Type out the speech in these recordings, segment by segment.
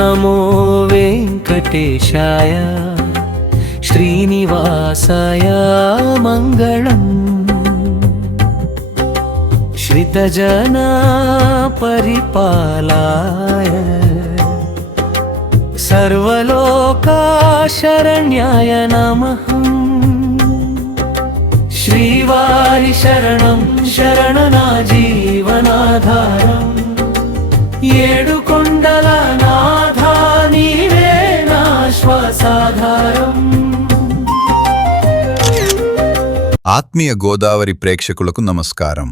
నమో వెంకటేశాయ శ్రీనివాసాయ మంగళం శ్రితజన పరిపాలాయ సర్వలోకాశరణ్యాయ నమః శ్రీవారి శరణం శరణనా జీవనాధారం ఏడు కొండల నాథా నీవే నా శ్వాసాధారం. ఆత్మీయ గోదావరి ప్రేక్షకులకు నమస్కారం.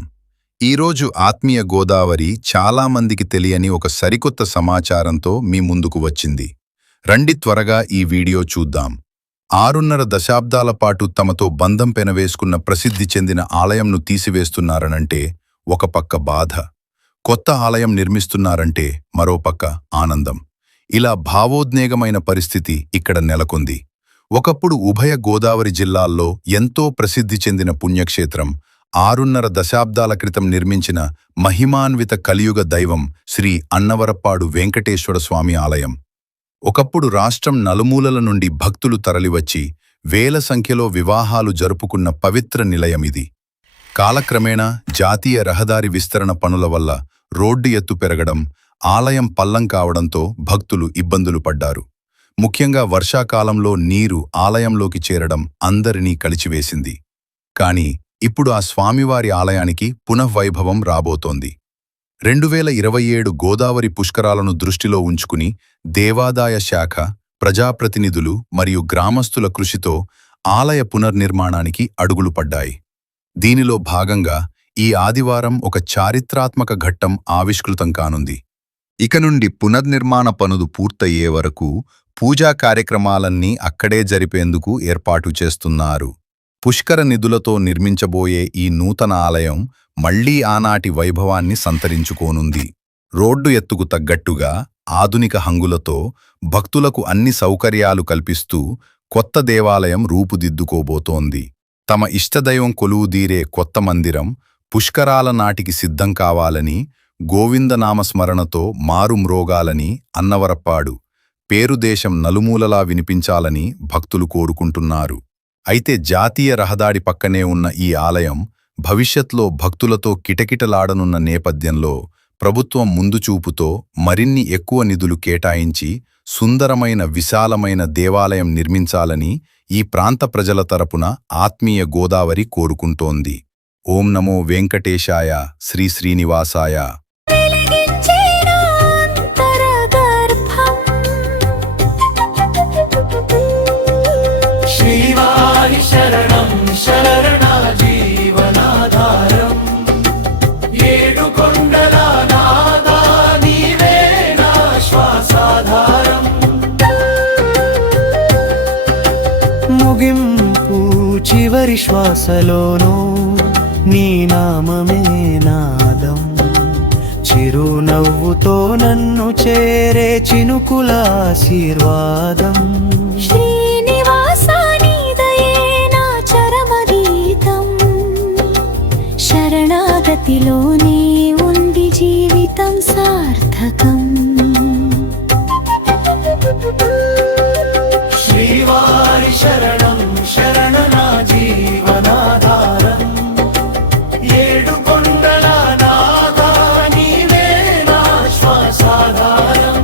ఈరోజు ఆత్మీయ గోదావరి చాలా మందికి తెలియని ఒక సరికొత్త సమాచారంతో మీ ముందుకు వచ్చింది. రండి త్వరగా ఈ వీడియో చూద్దాం. 6.5 దశాబ్దాల పాటు తమతో బంధం పెనవేసుకున్న ప్రసిద్ధి చెందిన ఆలయంను తీసివేస్తున్నారనంటే ఒక పక్క బాధ, కొత్త ఆలయం నిర్మిస్తున్నారంటే మరోపక్క ఆనందం. ఇలా భావోద్వేగమైన పరిస్థితి ఇక్కడ నెలకొంది. ఒకప్పుడు ఉభయ గోదావరి జిల్లాల్లో ఎంతో ప్రసిద్ధి చెందిన పుణ్యక్షేత్రం 6.5 దశాబ్దాల క్రితం నిర్మించిన మహిమాన్విత కలియుగ దైవం శ్రీ అన్నవరప్పాడు వెంకటేశ్వర స్వామి ఆలయం. ఒకప్పుడు రాష్ట్రం నలుమూలల నుండి భక్తులు తరలివచ్చి వేల సంఖ్యలో వివాహాలు జరుపుకున్న పవిత్ర నిలయమిది. కాలక్రమేణా జాతీయ రహదారి విస్తరణ పనుల వల్ల రోడ్డు ఎత్తు పెరగడం, ఆలయం పల్లం కావడంతో భక్తులు ఇబ్బందులు పడ్డారు. ముఖ్యంగా వర్షాకాలంలో నీరు ఆలయంలోకి చేరడం అందరినీ కలిచివేసింది. కాని ఇప్పుడు ఆ స్వామివారి ఆలయానికి పునఃవైభవం రాబోతోంది. 2027 గోదావరి పుష్కరాలను దృష్టిలో ఉంచుకుని దేవాదాయ శాఖ, ప్రజాప్రతినిధులు మరియు గ్రామస్తుల కృషితో ఆలయ పునర్నిర్మాణానికి అడుగులు పడ్డాయి. దీనిలో భాగంగా ఈ ఆదివారం ఒక చారిత్రాత్మక ఘట్టం ఆవిష్కృతం కానుంది. ఇక నుండి పునర్నిర్మాణ పనులు పూర్తయ్యే వరకు పూజా కార్యక్రమాలన్నీ అక్కడే జరిపేందుకు ఏర్పాటు చేస్తున్నారు. పుష్కర నిధులతో నిర్మించబోయే ఈ నూతన ఆలయం మళ్లీ ఆనాటి వైభవాన్ని సంతరించుకోనుంది. రోడ్డు ఎత్తుకు తగ్గట్టుగా ఆధునిక హంగులతో భక్తులకు అన్ని సౌకర్యాలు కల్పిస్తూ కొత్త దేవాలయం రూపుదిద్దుకోబోతోంది. తమ ఇష్టదైవం కొలువుదీరే కొత్త మందిరం పుష్కరాల నాటికి సిద్ధం కావాలని, గోవిందనామస్మరణతో మారుమ్రోగాలని, అన్నవరప్పాడు పేరు దేశం నలుమూలలా వినిపించాలని భక్తులు కోరుకుంటున్నారు. అయితే జాతీయ రహదారి పక్కనే ఉన్న ఈ ఆలయం భవిష్యత్లో భక్తులతో కిటకిటలాడనున్న నేపథ్యంలో ప్రభుత్వం ముందుచూపుతో మరిన్ని ఎక్కువ నిధులు కేటాయించి సుందరమైన విశాలమైన దేవాలయం నిర్మించాలని ఈ ప్రాంత ప్రజల తరపున ఆత్మీయ గోదావరి కోరుకుంటోంది. ఓం నమో వెంకటేశాయ శ్రీ శ్రీనివాసాయ. శ్రీవారి శరణం శరణా జీవనాధారం ఏడు కొండల నాథా నీవే నా శ్వాసాధారం. ముగింపు చివరి శ్వాసలోనూ నీ నామమే నాదం, చిరునవ్వుతో నన్ను చేరే చినుకుల ఆశీర్వాదం. శరణాగతిలోనే ఉంది జీవితం సార్థకం. శ్రీవారి శరణం శరణనా జీవనాధారం ఏడు కొండల నాథా నీవే నా శ్వాసాధారం.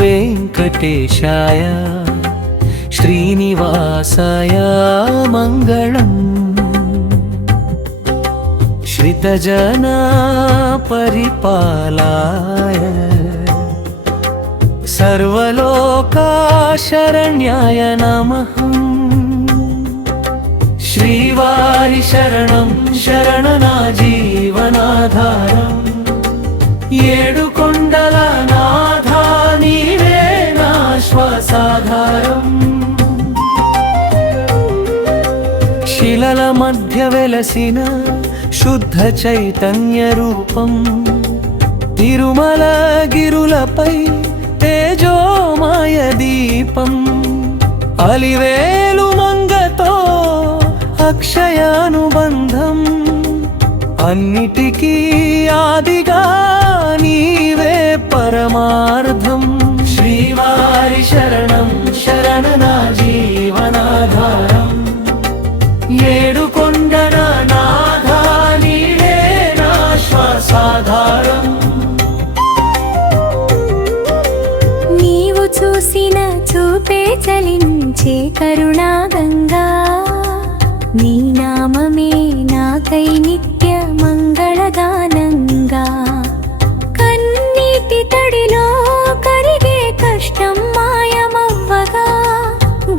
వెంకటేశాయ శ్రీనివాసాయ మంగళం भक्तजना परिपालाय सर्वलोकाशरण्याय नमः श्रीवारि शरणं शरणना जीवनाधारम् ఏడు కొండల నాథా నీవే నా శ్వాసాధారం శిలల మధ్య వెలసిన శుద్ధ చైతన్య రూపం తిరుమల గిరులపై తేజోమయ దీపం అలివేలు మంగతో అక్షయానుబంధం అన్నిటికీ ఆదిగా నీవే పరమార్థం శ్రీవారి శరణం శరణనా జీవనాధారం ఏడు కొండల నాథా నీవే నా శ్వాసాధారం నీవు చూసిన చూపే చలించే కరుణా గంగా నీ నామమే నాకై నిత్య మంగళగానంగా కన్నీటి తడిలో కరిగే కష్టం మాయమవ్వగా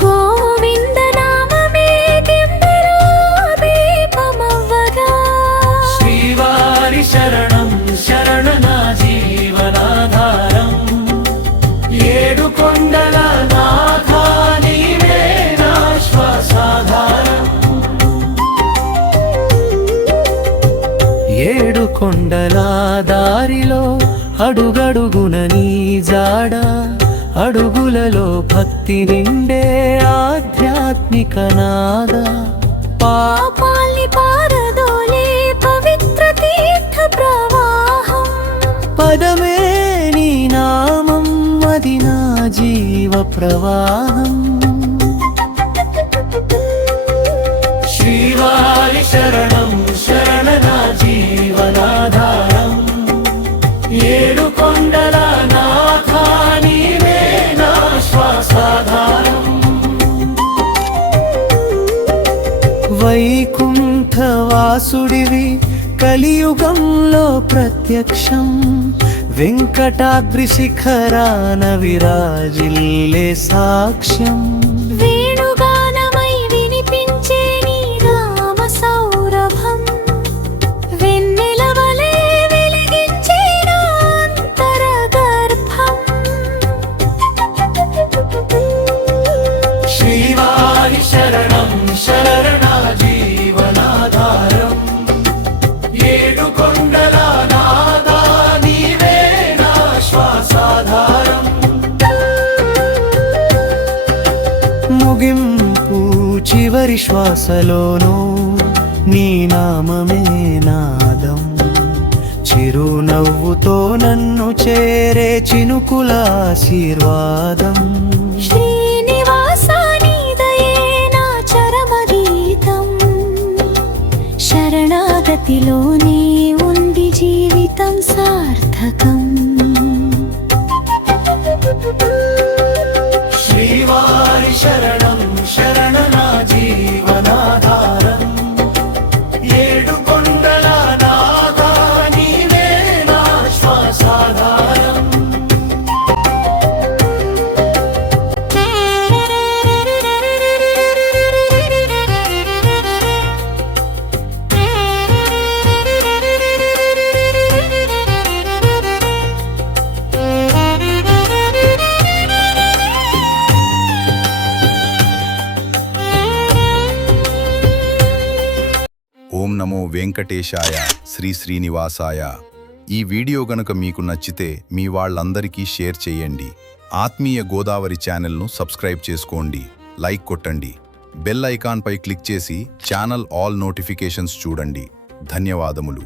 గోవింద నామమే దివ్యలో దీపమవ్వగా శ్రీవారి శరణం శరణనా జీవనాధారం ఏడు కొండల నాథా నీవే నా శ్వాసాధారం ఏడు కొండల దారిలో అడుగడుగున నీ జాడ అడుగులలో భక్తి నిండే ఆధ్యాత్మిక నాద పాపాల్ని పారదోలే పవిత్ర తీర్థ ప్రవాహం పదమే నీ నామం అది నా జీవ ప్రవాహం శ్రీవారి శరణం శరణనా జీవనాధారం ఏడు కొండల నాథా నీవే నా శ్వాసాధారం వైకుంఠవాసుడివి కలియుగంలో ప్రత్యక్షం వెంకటాద్రి శిఖరాన విరాజిల్లే సాక్ష్యం వేణుగానమై వినిపించే నీ నామ సౌరభం వెన్నెలవలే వెలిగించే నా అంతరగర్భం శ్రీవారి శరణం శరణా జీవనాధారం ఏడు కొండల నాథా నీవే నా శ్వాసాధారం ముగింపు చివరి శ్వాసలోనూ నీ నామమే నాదం చిరునవ్వుతో నన్ను చేరే చినుకుల ఆశీర్వాదం శ్రీనివాస నీదయే నా చరమగీతం శరణాగతిలోనే ఉంది జీవితం సార్థకం శ్రీవారి శరణం శరణనా జీవనాధారం ఏడు కొండల నాథా నీవే నా శ్వాసాధారం ఓం నమో వెంకటేశాయ శ్రీ శ్రీనివాసాయ. ఈ వీడియో గనుక మీకు నచ్చితే మీ వాళ్ళందరికీ షేర్ చేయండి. ఆత్మీయ గోదావరి ఛానల్ను సబ్స్క్రైబ్ చేసుకోండి, లైక్ కొట్టండి, బెల్ ఐకాన్పై క్లిక్ చేసి ఛానల్ ఆల్ నోటిఫికేషన్స్ చూడండి. ధన్యవాదములు.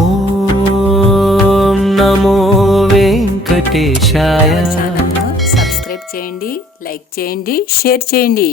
ఓం నమో వెంకటేశాయ. సబ్స్క్రైబ్ చేయండి, లైక్ చేయండి, షేర్ చేయండి.